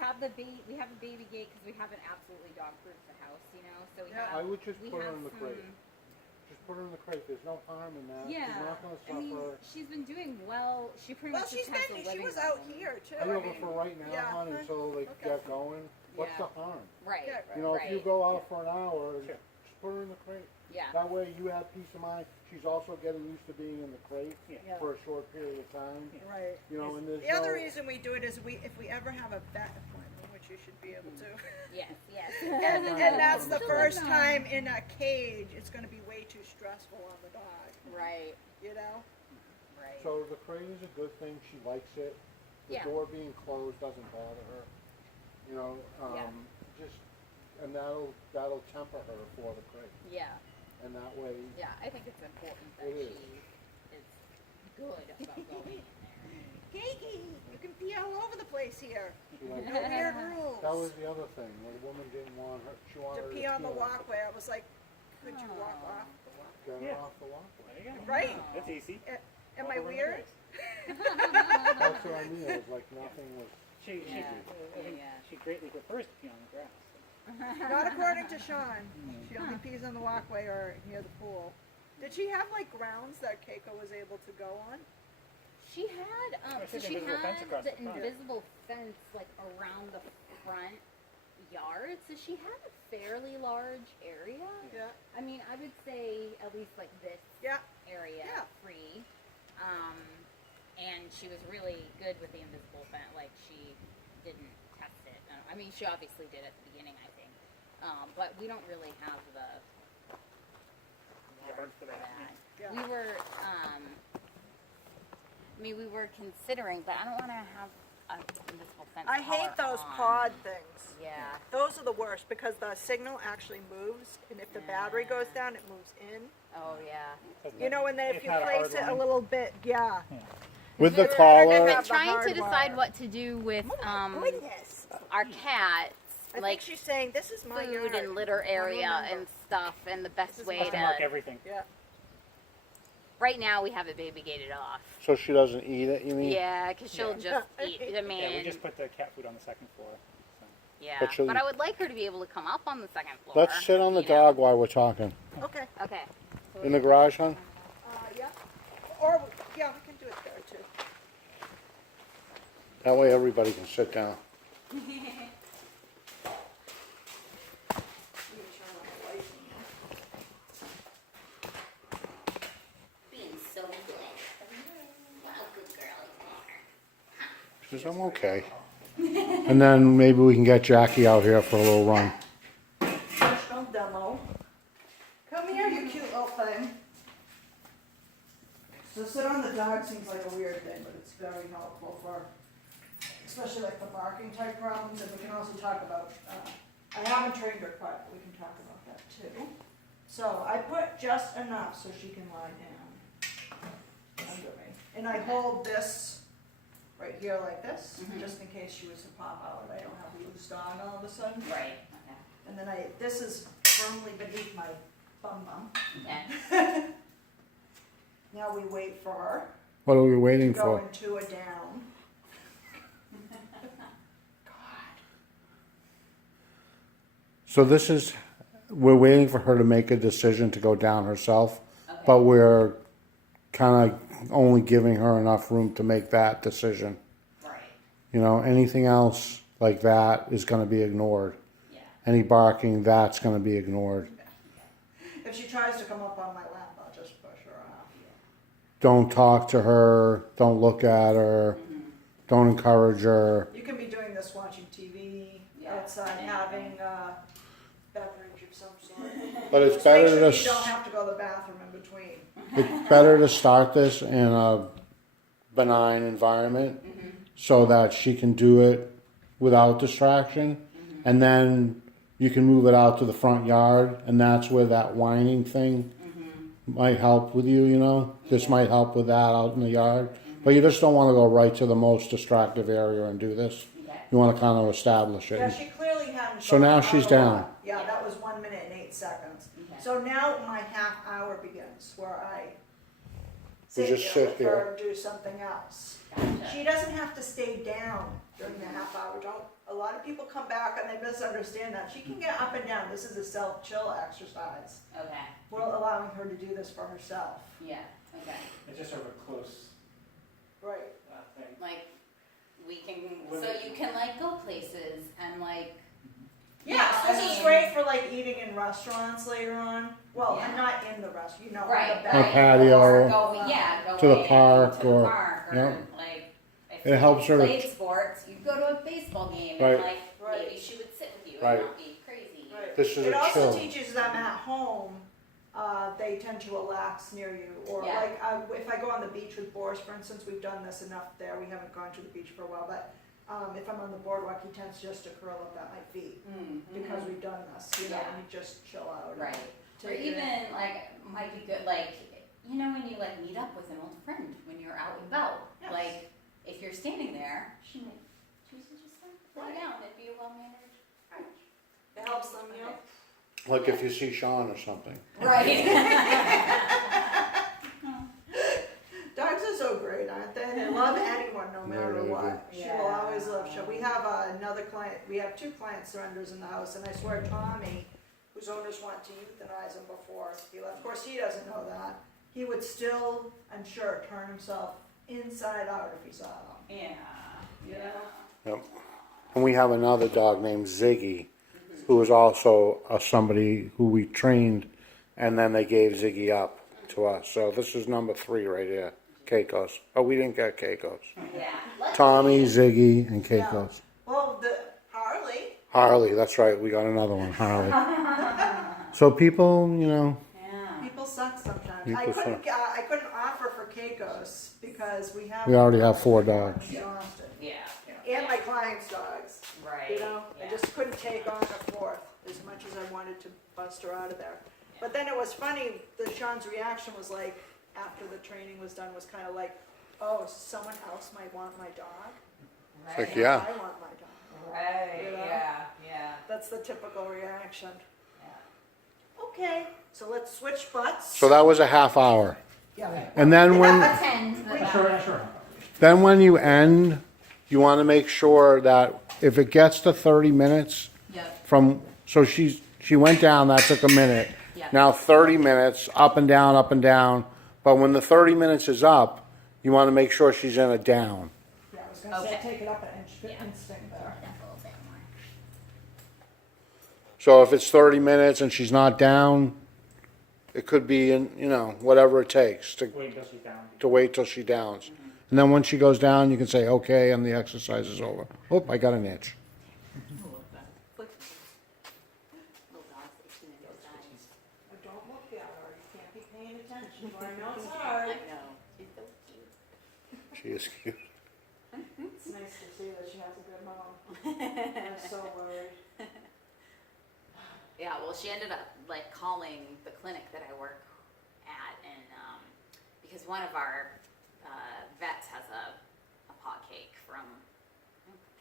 have a baby gate because we haven't absolutely dog-proofed the house, you know. So we have. I would just we put her have in the crate. Just put her in the crate. There's no harm in that. Yeah, She's not going to I mean, suffer. she's been doing well. She pretty much she's just has been. the She living was out room. here too. I know, but for right now, yeah. honey, until they get going, what's the harm? Right. Yeah, right. You know, if you go out for an hour, Sure. just put her in the crate. Yeah. That way you have peace of mind. She's also getting used to being in the crate Yeah. for a short period of time. Right. You know, and there's The other reason we do it is if we ever have a vet appointment, which you should be able to. Yes. Yes. and that's the first time in a cage. It's going to be way too stressful on the dog. Right. You know. Right. So the crate is a good thing. She likes it. The door being closed doesn't bother her. You know, and that'll temper her for the crate. Yeah. And that way. Yeah, I think it's important that she is good about going in there. Kiki, you can pee all over the place here. Like, No weird rules. that was the other thing. The woman didn't want her. She wanted To her pee on the walkway. I was like, could you walk off the walkway? Get her off the walkway. There you go. Right. That's easy. Am Walk I around the weird? grass. That's what I mean. It was like nothing was. I think she greatly prefers to pee on the grass. Not according to Sean. She only pees on the walkway or near the pool. Did she have like grounds that Caico was able to go on? She had she so had she invisible fence had across the the front. invisible fence like around the front yard, so she had a fairly large area. Yeah. I mean, I would say at least like this area free. And she was really good with the invisible fence. Like she didn't test it. I mean, she obviously did at the beginning, I think. But we don't really have the yard for that. Yeah. We were, we were considering, but I don't want to have a invisible fence. I hate collar those on. pod things. Yeah. Those are the worst because the signal actually moves, and if the battery goes down, it moves in. Oh yeah. You know, and then if It's you not a place hard it a line. little bit, With the I've collar. been the trying hard to decide what to do with Goodness. our cats, I like think she's saying, this is my food yard. and litter area remember. and stuff, and the best way Have to to. mark everything. Yeah. Right now, we have it baby gated off. So she doesn't eat it, you mean? Yeah, because she'll just eat. I mean, Yeah, we just put the cat food on the second floor. So. yeah. But she'll But eat. I would like her to be able to come up on the second floor. Let's sit on the you know. dog while we're talking. Okay. Okay. In the garage, hon? Yeah. Or, yeah, we can do it there too. That way everybody can sit down. Being so good. What a good girl you are. She says, I'm okay. And then maybe we can get Jackie out here for a little run. Professional demo. Come here, you cute little thing. So sit on the dog seems like a weird thing, but it's very helpful for, especially like the barking type problems, and we can also talk about, I haven't trained her quite, but we can talk about that too. So I put just enough so she can lie down under me. And I hold this right here like this, just in case she was to pop out. I don't have a loose dog all of a sudden. Right. And then this is firmly beneath my bum bum. Okay. Now we wait for her What are we waiting to go for? into a down. So this is, we're waiting for her to make a decision to go down herself, but we're kind of only giving her enough room to make that decision. Right. You know, anything else like that is going to be ignored. Yeah. Any barking, that's going to be ignored. If she tries to come up on my lap, I'll just push her off. Don't talk to her, don't look at her, don't encourage her. You can be doing this watching TV, outside having a beverage of some sort. But it's Just make better sure to you don't have to go to the bathroom in between. it's better to start this in a benign environment so that she can do it without distraction, and then you can move it out to the front yard, and that's where that whining thing might help with you, you know. This might help with that out in the yard, but you just don't want to go right to the most distractive area and do this. You want to kind of establish it. Yeah, she clearly hadn't. So gone now out she's a down. lot. Yeah, that was 1 minute and 8 seconds. So now my half hour begins where I You just sit with there. her and do something else. She doesn't have to stay down during the half hour. Don't lot of people come back and they misunderstand that. She can get up and down. This is a self-chill exercise. Okay. We're allowing her to do this for herself. Yeah. Okay. It's just sort of a close Right. thing. Like we can, so you can like go places and like. Yes, I this is mean- great for like eating in restaurants later on. Well, Yeah. I'm not in the restaurant, you know, Right. on the Or back. patio. Or go, yeah, go To the in park to the or- park or yeah. like. If It you helps her to- played sports, you'd go to a baseball game Right. and like Right. maybe she would sit with you Right. and not be crazy. Right. This is It a also chill. teaches them at home, they tend to relax near you. Or Yeah. like, if I go on the beach with Boris, for instance, we've done this enough there. We haven't gone to the beach for a while, but if I'm on the boardwalk, he tends just to curl up at my feet because we've done this, you know, Yeah. and you just chill out. and Right. Or take it in. even like might be good like you know when you like meet up with an old friend when you're out and about. Yes. Like if you're standing there, she might choose to just like lay Right. down and be a well mannered. It helps them, you know. Like if you see Sean or something. Right. Dogs are so great, aren't they? They love anyone, no They matter really what. do. She Yeah. will always love Sean. We have another client. We have 2 client surrenders in the house, and I swear Tommy, whose owners want to euthanize him before he left. Of course, he doesn't know that. He would still, I'm sure, turn himself inside out if he saw them. Yeah. Yeah. Yep. And we have another dog named Ziggy, who is also somebody who we trained, and then they gave Ziggy up to us. So this is number 3 right here, Caico's. Oh, we didn't get Caico's. Yeah. Tommy, Ziggy, and Caico's. Well, the Harley. Harley, that's right. We got another one, Harley. So people, you know, Yeah. People suck sometimes. People suck. I couldn't offer for Caicos because we have. we already have 4 dogs. Exhausted. Yeah. And my clients' dogs. Right. You know, Yeah. I just couldn't take on a 4th as much as I wanted to bust her out of there. But then it was funny, Sean's reaction was like, after the training was done, was kind of like, oh, someone else might want my dog? Right. Like, yeah. I want my dog. Right. You know? Yeah. That's the typical reaction. Okay, so let's switch butts. So that was a half hour. Yeah. And then when Attend the Sure. then when you end, you want to make sure that if it gets to 30 minutes Yep. from, so she went down, that took a minute. Yeah. Now 30 minutes, up and down, up and down. But when the 30 minutes is up, you want to make sure she's in a down. Yeah, I was gonna say, Okay. take it up an inch, Yeah. instinct there. A little bit more. So if it's 30 minutes and she's not down, it could be in, you know, whatever it takes to Wait until she's down. wait till she downs. And then once she goes down, you can say, okay, and the exercise is over. Oh, I got an itch. But don't look at her, you can't be paying attention, I know it's hard. She's so cute. She is cute. It's nice to see that she has a good mom. I'm so worried. Yeah, well, she ended up like calling the clinic that I work at, and because one of our vets has a pot cake from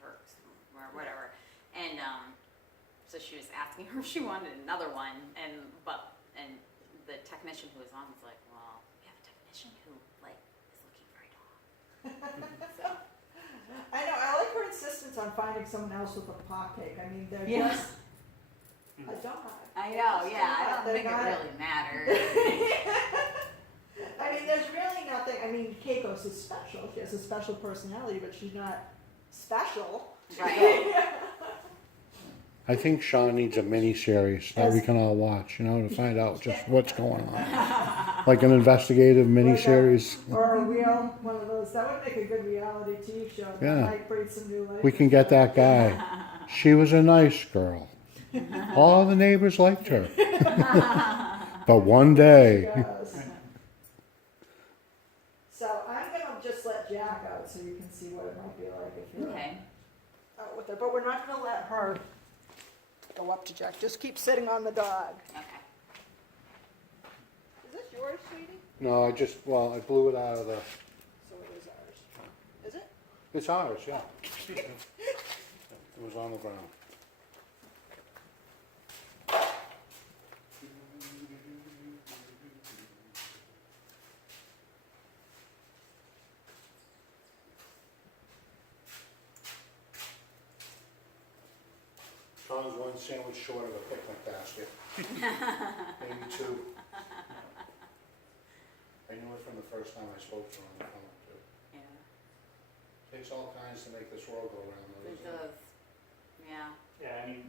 Turks or whatever, and so she was asking her if she wanted another one, and the technician who was on was like, well, we have a technician who like is looking for a dog. So I know, I like her insistence on finding someone else with a pot cake. I mean, they're Yeah. just a dog. I know, yeah, I don't They're think it not- really matters. I mean, there's really nothing, I mean, Caicos is special. She has a special personality, but she's not special. Right. I think Sean needs a mini series that we can all watch, you know, to find out just what's going on. Like an investigative mini series. Or a real, one of those, that would make a good reality TV show. That Yeah. might breathe some new life. We can get that guy. She was a nice girl. All the neighbors liked her. But one day, Yes. So I'm gonna just let Jack out so you can see what it might be like if you're Okay. out with her. But we're not gonna let her go up to Jack. Just keep sitting on the dog. Okay. Is this yours, sweetie? no, I blew it out of the, So it is ours. Is it? it's ours, yeah. It was on the ground. one sandwich short of a picnic basket. Maybe two. I knew it from the first time I spoke to her on the phone, too. Yeah, Takes all kinds to make this world go round, though, it doesn't it? does. Yeah. Yeah, I mean,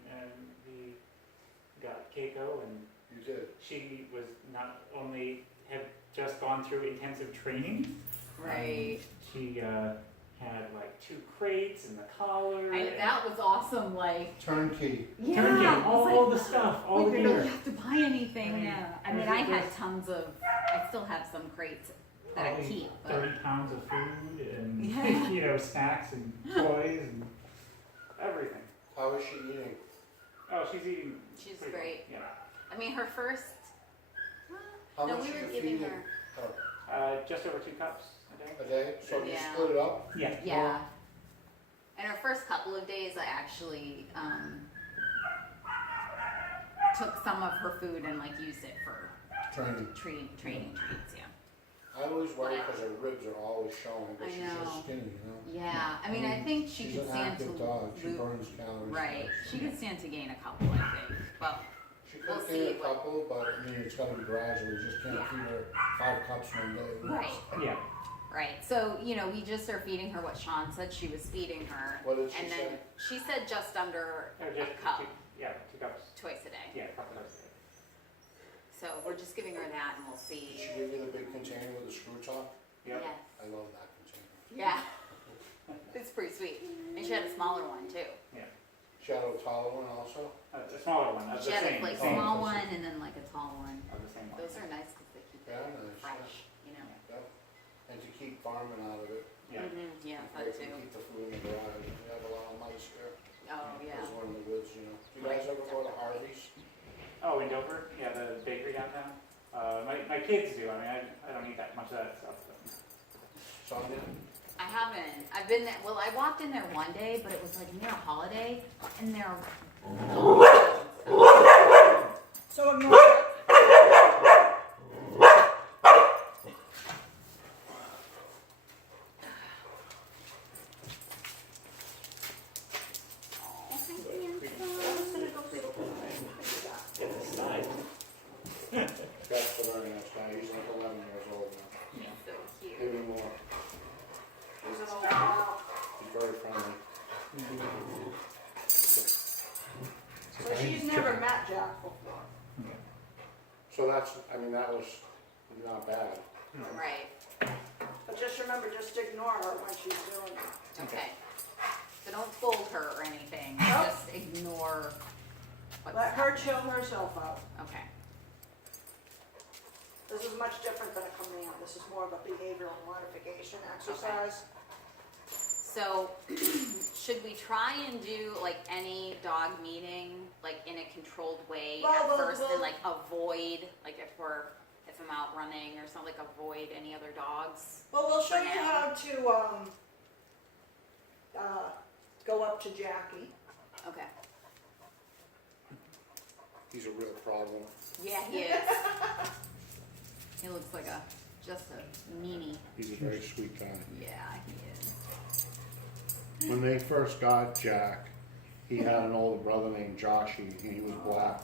we got Caico, and You did. she was not only had just gone through intensive training. Right. She had like 2 crates and the collar. That was awesome. Like, Turnkey. yeah, Turnkey, I was all like, the stuff, all we the barely gear. have to buy anything I mean, now. I mean, there's- I had there's- tons of. I still have some crates that I Probably keep. But 30 pounds of food and Yeah. you know, snacks and toys and everything. How is she eating? Oh, she's eating. she's pretty great. well. I mean, her first. How no, much we are were you giving feeding her. her? Just over 2 cups a day. A day? So you Yeah. split it up? Yeah. Yeah. And her first couple of days, I actually took some of her food and like used it for Training. training treats. Yeah. I always worry because her ribs are always showing, but I she's know. just skinny, you know? Yeah. I mean, I think she She's could an stand active to dog. She lose. burns calories. Right. She could stand to gain a couple, I think. Well, She We'll could see gain a what- couple, but I mean, it's gotta be gradual. You just can't Yeah. feed her 5 cups one day. right. Yeah. Right. So, you know, we just are feeding her what Sean said she was feeding her. What did she And say? then she said just under Or a just cup 2 cups. twice a day. Yeah, a couple cups. So we're just giving her that and we'll Did see. she give you the big container with the screw top? Yep. Yes. I love that container. Yeah. It's pretty sweet. And she had a smaller one too. She had a taller one also? A smaller one. Of She the had a same. like same. small one and then like a tall one. Of the same one. Those are nice because they keep it Very nice. fresh, you know. Yeah. And to keep farming out of it. Yeah. Yeah, They that can too. keep the food in the garage. We have a lot of mice here. Oh, yeah. Because we're in the woods, you know. Do you guys ever go to Harvey's? Oh, in Dover? Yeah, the bakery downtown. My kids do. I mean, I don't eat that much of that stuff. But. Sonia? I haven't. I've been there. Well, I walked in there one day, but it was like near a holiday, and there. So ignore it. That's the very nice guy. He's like 11 years old now. So cute. Maybe more. He's an old pal. He's very friendly. So she's never met Jack before. So that's, I mean, that was not bad. Right. But just remember, just ignore her when she's doing it. Okay. So don't scold her or anything. Nope. Just ignore. What's Let her chill herself out. Okay. This is much different than a command. This is more of a behavioral modification exercise. So, should we try and do like any dog meeting, like in a controlled way Well, at we'll- first, and we'll- like avoid, like if I'm out running or something, like avoid any other dogs? Well, we'll show For you now. how to go up to Jackie. Okay. He's a real problem. Yeah, he is. He looks like just a meanie. He's a very sweet guy. Yeah, he is. When they first got Jack, he had an older brother named Joshy, and he was black.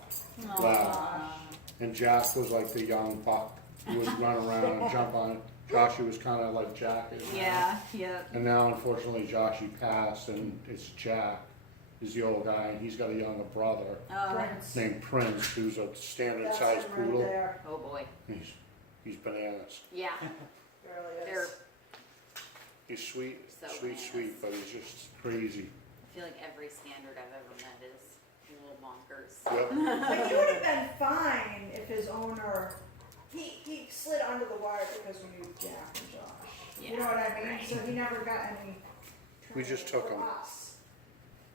Aw. And Jack was like the young buck who would run around and jump on. Joshy was kind of like Jack is now. Yeah. And now, unfortunately, Joshy passed, and it's Jack, is the old guy, and he's got a younger brother Prince. named Prince, who's a standard That's sized him right poodle. there. Oh boy. He's bananas. Yeah. Really They're. is. He's sweet, So sweet, but he's just crazy. I feel like every standard I've ever met is a little bonkers. Yep. But he would have been fine if his owner, he slid under the wire because we knew Jack and Josh. You know what I mean? right. So he never got any We just training took from him. us.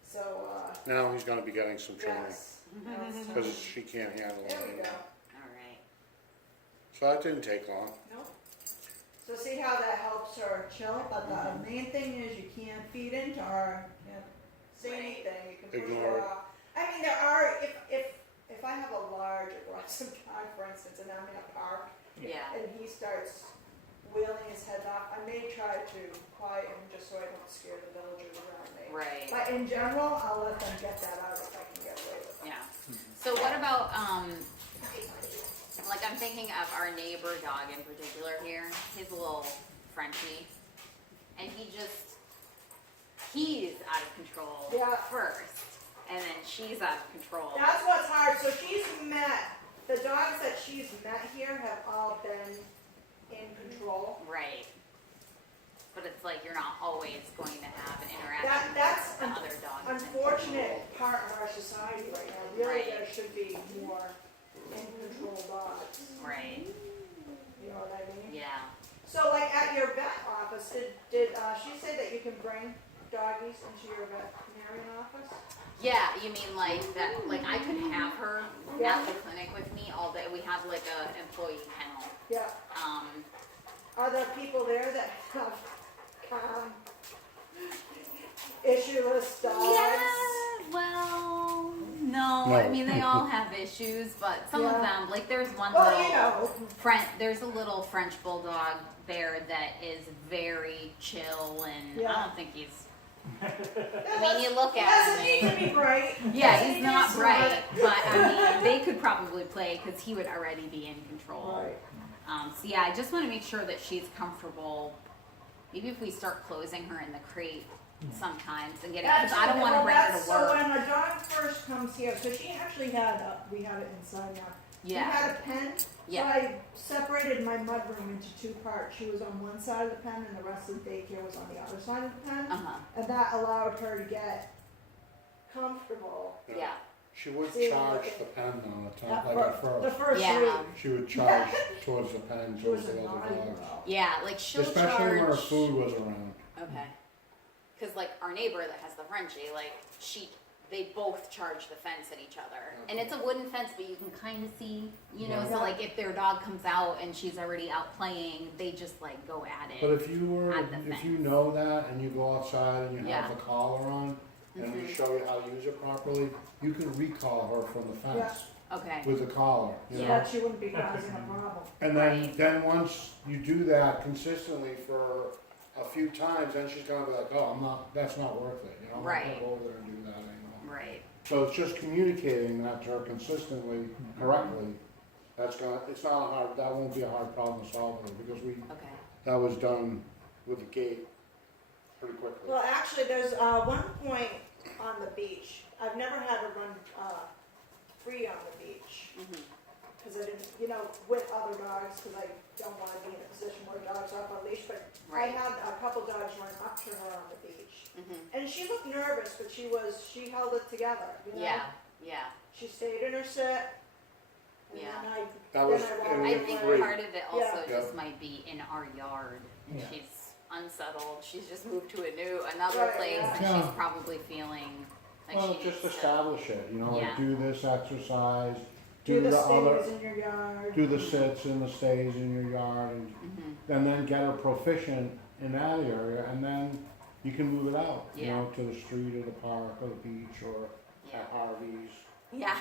So, Now he's going to be getting some training yes. Yes. because she can't handle There we it. go. Alright. So that didn't take long. Nope. So see how that helps her chill? But the main thing is you can't feed into her. You can't say anything. You can push Ignore her it. off. I mean, there are, if I have a large aggressive dog, for instance, and I'm in a park, Yeah. and he starts wheeling his head off, I may try to quiet him just so I don't scare the villagers around me. Right. But in general, I'll let them get that out if I can get away with So what about, like I'm thinking of our neighbor dog in particular here. He's a little Frenchie. And he's out of control first. And then she's out of control. That's what's hard. So the dogs that she's met here have all been in control. Right. But it's like you're not always going to have an interaction That's with the other dogs. unfortunate part of our society right now. Really, Right. there should be more in control dogs. Right. You know what I mean? Yeah. So, like at your vet office, did she say that you can bring doggies into your veterinarian office? Yeah, you mean like that, like I could have her Yeah. at the clinic with me all day. We have like a employee kennel. Yeah. Are there people there that have issueless dogs? Yeah, well, no. I mean, they all have issues, but some of them, like there's one Well, little you know. There's a little French bulldog there that is very chill, and I don't think he's. I mean, you look He at doesn't him. need to be bright. Yeah, Doesn't he's need to not be bright, smart. but I mean, they could probably play because he would already be in control. Right. So yeah, I just want to make sure that she's comfortable. Maybe if we start closing her in the crate sometimes and getting, because I don't want to bring her to So work. when a dog first comes here, so she actually had, we have it inside now. Yeah. She had a pen, Yeah. so I separated my mudroom into two parts. She was on one side of the pen and the rest of the daycare was on the other side of the pen. Uh-huh. And that allowed her to get comfortable. Yeah. She would See, charge like the pen on the At time, like at the first. first Yeah. week. She would charge towards the pen, She was towards the a other naughty dogs. girl. Yeah, like she'll Especially when her charge. food was around. Okay. Because like our neighbor that has the Frenchie, like they both charge the fence at each other, and it's a wooden fence, but you can kind of see, you know. So Yeah. like if their dog comes out and she's already out playing, they just like go at it. But if you know that and you go outside and you Yeah. have the collar on, and we show you how to use it properly, you can recall her from the fence Okay. with the collar. You So know? that she wouldn't be causing a problem. And Right. then once you do that consistently for a few times, then she's gonna be like, oh, that's not worth it. You know, I'm not Right. gonna go over there and do that anymore. Right. So it's just communicating that to her consistently, correctly. That won't be a hard problem to solve for her, because Okay. that was done with the gate pretty quickly. Well, actually, there's one point on the beach. I've never had her run free on the beach. Mhm. Because I didn't, with other dogs, because I don't want to be in a position where dogs are off a leash, but Right. I had a couple dogs run up to her on the beach. Mhm. And she looked nervous, but she held it together, Yeah. Yeah. She stayed in her sit. And Yeah. then That was- I it walked was I a think three. part of it also Yeah. just might be in our yard, and Yeah. she's unsettled. She's just moved to another Right, place, yeah. and Yeah. she's probably feeling like Well, she just needs to. establish it, like Yeah. do this exercise, do the other, stays in your yard. do the sits and the stays in your yard, Mhm. and then get her proficient in that area, and then you can move it out, Yeah. to the street or the park or the beach or Yeah. at Harvey's. Yeah.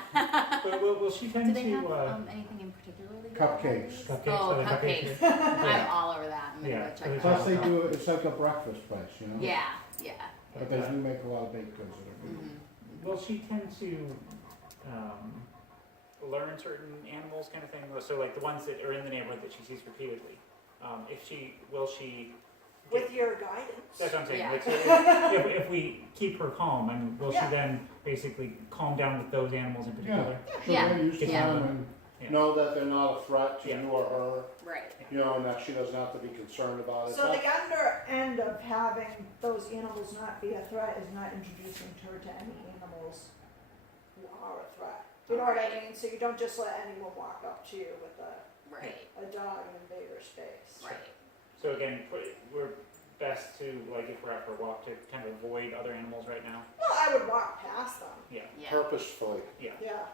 But will she Do tend they to, have anything in particular? they do? Cupcakes. Cupcakes, Oh, are they cupcakes? cupcakes. I'm Yeah. all over that. I'm gonna Yeah. go check Plus that they out. do, it's like a breakfast place, Yeah. Yeah. But they do make a lot of baked goods that are good. Mhm. Will she tend to learn certain animals, kind of thing? So like the ones that are in the neighborhood that she sees repeatedly. Will she? With your guidance. That's what I'm saying. Yeah. Like, so if we keep her calm, and will Yeah. she then basically calm down with those animals in particular? She'll Yeah. get used to Yeah. them and Yeah. know that they're not a threat to Yeah. you or her, Right. and that she doesn't have to be concerned about it. So the under end of having those animals not be a threat is not introducing her to any animals who are a threat. You know what I Right. mean? So you don't just let anyone walk up to you with Right. a dog and invade her space. Right. So again, we're best to, like, if we're out for a walk, to kind of avoid other animals right now. Well, I would walk past them. Yeah. Yeah. Purposefully, Yeah. Yeah.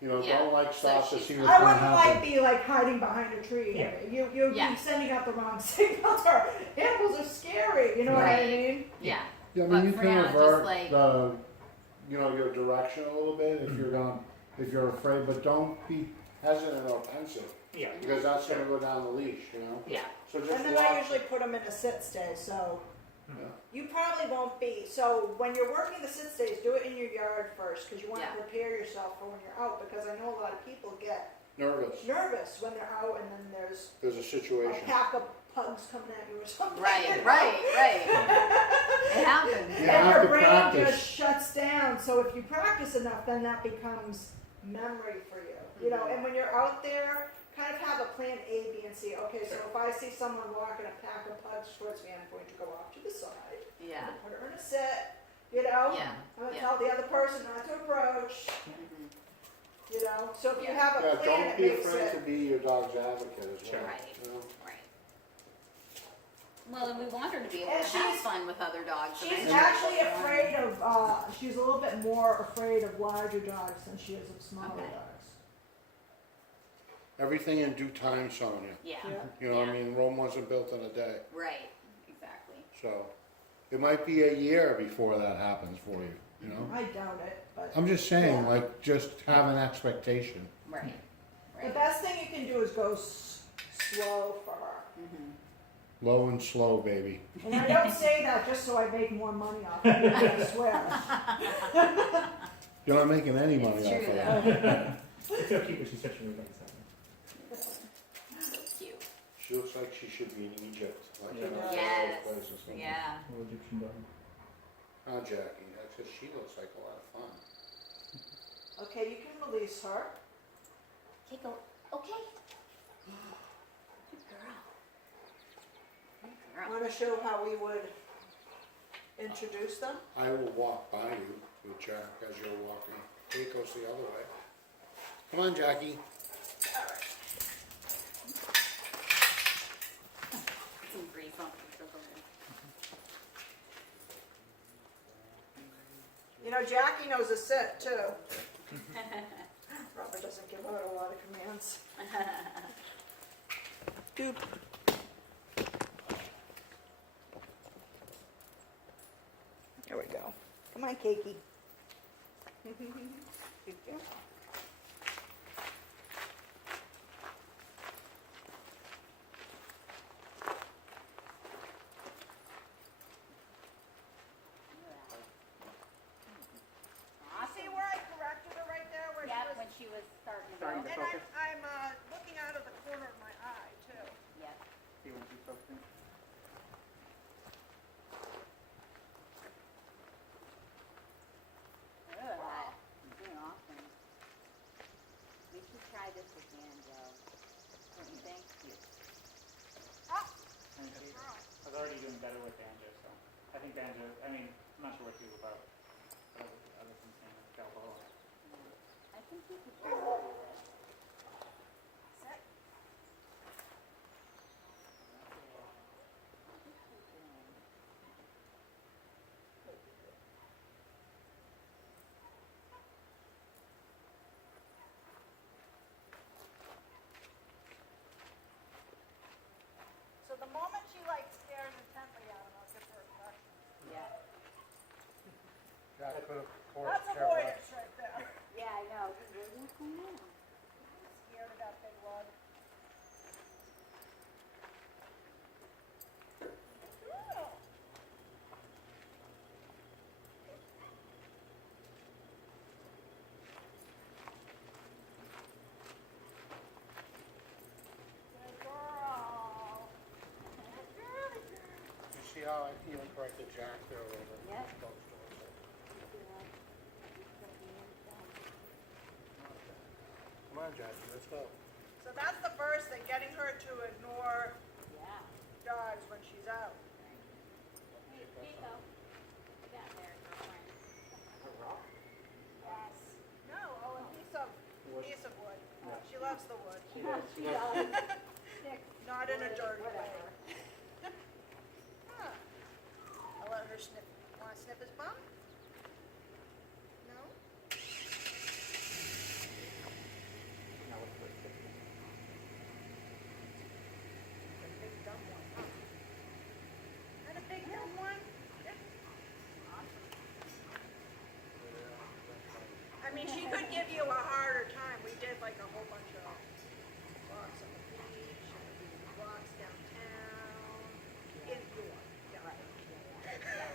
don't like So stop to she's- see what's I gonna wouldn't happen. be hiding behind a tree. Yeah. You'd Yeah. be sending out the wrong signal to her. Animals are scary. You know what I Right. mean? Yeah. Yeah, I But mean, you for can now, just avert like- your direction a little bit if you're afraid, but don't be hesitant or pensive, Yeah. because that's gonna go down the leash, Yeah. So just And then walk. I usually put them in a sit stay. So, Mhm. You probably won't be. So when you're working the sit stays, do it in your yard first, because you want to Yeah. prepare yourself for when you're out. Because I know a lot of people get Nervous. nervous when they're out, and then there's There's a a situation. pack of pugs coming at you or something. Right. It happens. You have And your to brain practice. just shuts down. So if you practice enough, then that becomes memory for you. You know, and when you're out there, kind of have a plan A, B, and C. Okay, so if I see someone walking a pack of pugs towards me, I'm going to go off to the side. Yeah. I'm gonna put her in a sit. You know, Yeah. I'm gonna Yeah. tell the other person not to approach. Mhm. You know, so if you Yeah. have a Yeah, plan, don't it be makes afraid to it. be your dog's advocate as well. Right. You know? Right. Well, and we want her to be able And to have she's- fun with other dogs. and She's I actually think- afraid of. She's a little bit more afraid of larger dogs than she is of smaller Okay. dogs. Everything in due time, Sonia. Yeah. Yeah. You know, Yeah. I mean, Rome wasn't built in a day. Right. Exactly. So it might be a year before that happens for you, you know? I doubt it, but I'm just saying, Yeah. like, just have an expectation. Right. the Right. best thing you can do is go slow for her. Mm-hmm. Low and slow, baby. And I don't say that just so I make more money off of it, I swear. You're not making any money It's off true, of though. that. It's so cute when she's touching me like So cute. She looks like she should be in Egypt. Like, you know, Yes. those places. Yeah. Little Egyptian dog. Oh, Jackie, that's just, she looks like a lot of fun. Okay, you can release her. Caico. Okay. Good girl. Good girl. Want to show how we would introduce them? I will walk by you with Jack as you're walking. He goes the other way. Come on, Jackie. Some grease on the sugar. You know, Jackie knows a sit too. Robert doesn't give out a lot of commands. Dude. There we go. Come on, Cakey. Good girl. See where I corrected her right there? Where Yeah, she was, when she was starting to Starting go. to- and I'm looking out of the corner of my eye too. Yeah. See when she's focusing. Good. You're doing awesome. We should try this again, Joe. Don't you think? And I was already doing better with Banjo, so I think Banjo, I mean, I'm not sure what she's about. But other than saying Balboa. I think you could do this. Sit. So the moment she like stares intently at him, I'll give her a correction. Yeah. Jack could have poured That's careful. avoidance right there. Yeah, I know. Where's that coming in? Scared of that big lug. Ooh. Good girl. Good girly girl. You see how I even corrected Jack there a little bit? Yep. Those doors there. Come on, Jackie, let's go. So that's the first thing, getting her to ignore Yeah. dogs when she's out. Hey, Caico. You got there, girlfriend. Yes. No, a piece of wood. She loves the wood. She does. Sticks. Not in a dirty way. Whatever. Huh. I'll let her sniff. Want to sniff his bum? No? Now what's the stick? A big dumb one, huh? Not a big dumb one? I mean, she could give you a harder time. We did like a whole bunch of walks on the beach and walks downtown. In York. Yeah. Right. Yeah.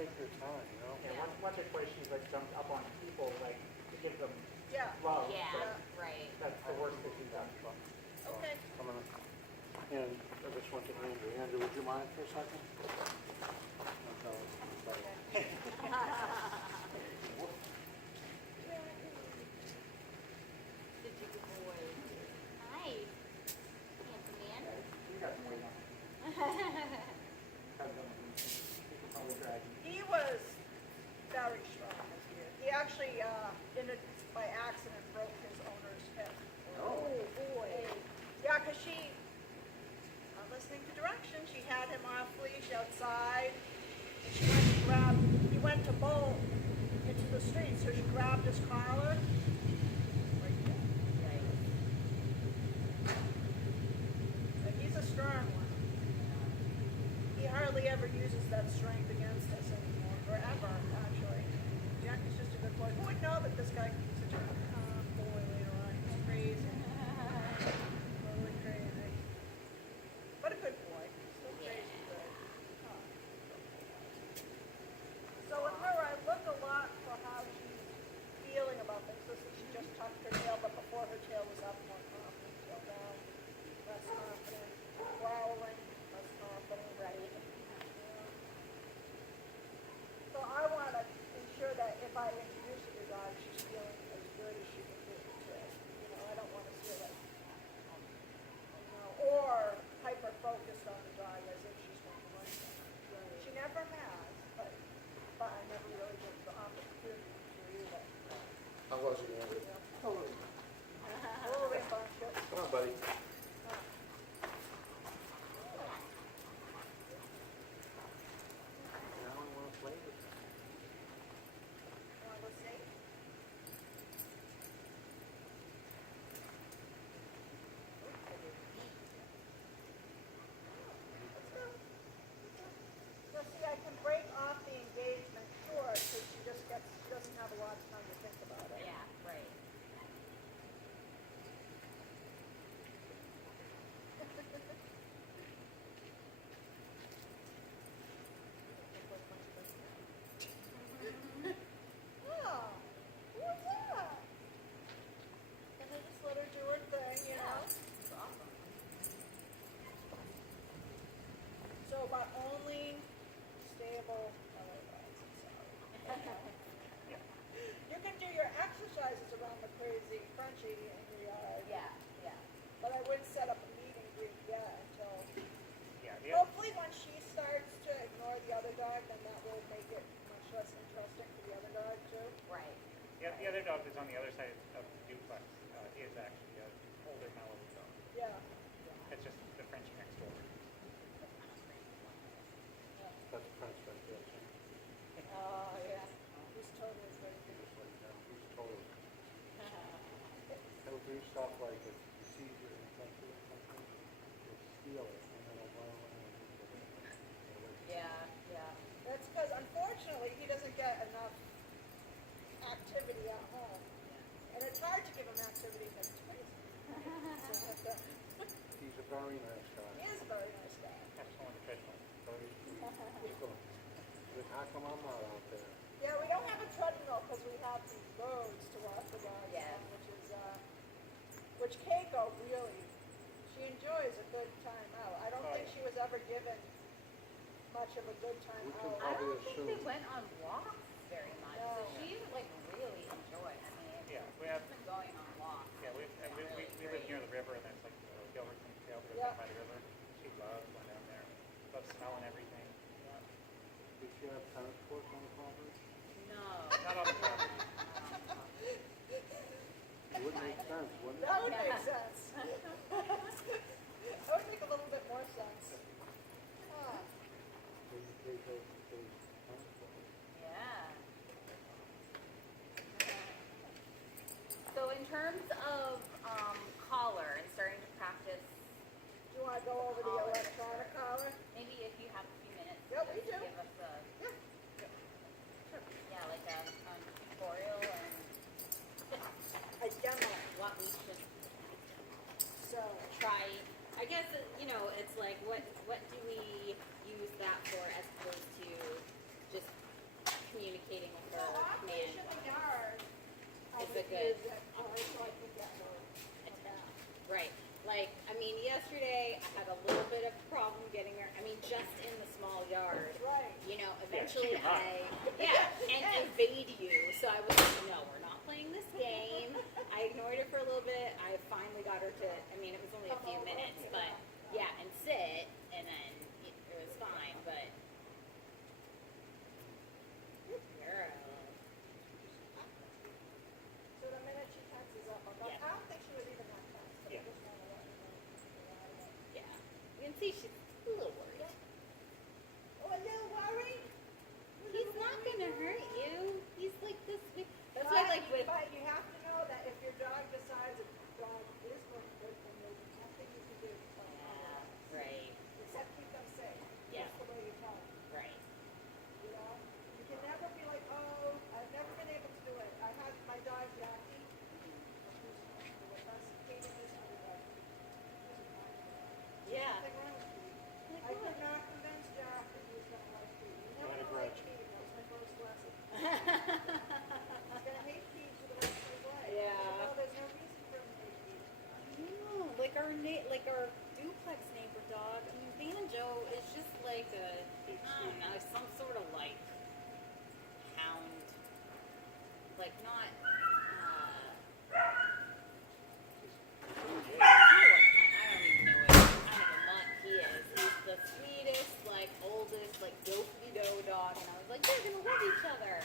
take your time, you know? Yeah, once or twice she's like jumped up on people, like, to give them Yeah. love. Yeah, but right. That's the worst that she's done. Okay. I'm gonna, and I just went to Andrew. Andrew, would you mind for a second? Okay. Did you good boy? Hi. Handsome man. We got some weight on it. Probably drag you. He was very strong this year. He actually, by accident, broke his owner's hip. Oh. Boy. Yeah, because she, not listening to directions, she had him off leash outside. And she went to grab, he went to bolt into the street, so she grabbed his collar. Right there. But he's a strong one. He hardly ever uses that strength against us anymore, or ever, actually. Jack is just a good boy. Who would know that this guy could be such a calm boy later on? He's crazy. Totally crazy. But a good boy. Still crazy good. Huh. So with her, I look a lot for how she's feeling about things. Listen, she just tucked her tail, but before her tail was up, more confident, tail down, less confident, growling, less confident, ready. So I want to ensure that if I introduce her to dog, she's feeling as good as she can be too. You know, I don't want to feel like, or hyper focused on the dog as if she's going to run something. She never has, but I never really get the opportunity to either. How was it, Andrew? Totally. Totally rambunctious. Come on, buddy. Now I want to play with you. Want to go see? So see, I can break off the engagement short, so she doesn't have a lot of time to think about it. Yeah, right. Oh, who was that? And I just let her do her thing, you know? It's awesome. So, but only stable otherwise, I'm sorry. You can do your exercises around the crazy crunchy in the yard. Yeah, yeah. But I wouldn't set up a meet and greet yet until, Yeah, hopefully when she starts to ignore the other dog, then that will make it much less interesting for the other dog too. Right. the other dog that's on the other side of the duplex is actually an older mellow dog. Yeah. It's just the Frenchie next door. That's Prince right there. too. Oh, yeah. He's totally crazy. Just like that. He's totally. He'll do stuff like if he sees you in something or something, he'll steal it and then he'll run away and get away. Yeah, yeah. That's because unfortunately he doesn't get enough activity at home. And it's hard to give him activity because he's crazy. So He's a very nice guy. he is a very nice guy. That's on the treadmill. Very sweet. But how come I'm not out there? Yeah, we don't have a treadmill because we have these roads to walk the dogs Yeah. on, which Caico really, she enjoys a good time out. I don't Oh, think yeah. she was ever given much of a good time We can out. I probably don't think they assume. went on walks very much. So No. she like really enjoyed. I mean, Yeah, we have. she's been going on walks. Yeah, we live near the river, and there's like Gilbertson Trail that goes Yeah. down by the river. She loves going down there. Loves smelling everything. Yeah. Did she have tennis courts on the property? No. Not on the property. It would make sense, wouldn't it? That would make sense. That would make a little bit more sense. Huh. Maybe Caico could do tennis courts. Yeah. So in terms of collar and starting to practice, Do you want to go over the Collar. electronic collar? maybe if you have a few minutes, Yep, we just do. give us a Yeah. like a tutorial and A demo. what we should So, try. I guess it's like what do we use that for as opposed to just eventually She can run. and evade you. So I was like, no, we're not playing this game. I ignored her for a little bit. I finally got her to, I mean, it was only a few minutes, but yeah, and sit, and then it was fine, but. Girl. So the minute she tenses up, Yeah. I don't think she was even that tense, but Yeah. I just wanna let her know. Yeah. You can see she's a little worried. Oh, a little worried? He's not gonna hurt you. He's like this big. That's why, like, with. But you have to know that if your dog decides a dog is going to hurt them, there's nothing you can do. Yeah, right, Except keep them safe. Yeah. That's the way you tell them. right. You know, you can never be like, oh, I've never been able to do it. I had my dog Jackie, who's with us, Katie is everybody. Yeah. Nothing wrong with Pete. Like I what? could not convince Jackie he was gonna like Pete. He You had never a liked grudge. Pete. That was my first lesson. He's gonna hate Pete for the rest of his life. Yeah. No, there's no reason for him to hate Pete. No, like our duplex neighbor dog. I mean, Banjo is just like a, I don't know, some sort of like hound, like not. I don't even know what kind of a mutt he is. He's the sweetest, like oldest, like do-do dog, and I was like, they're gonna love each other.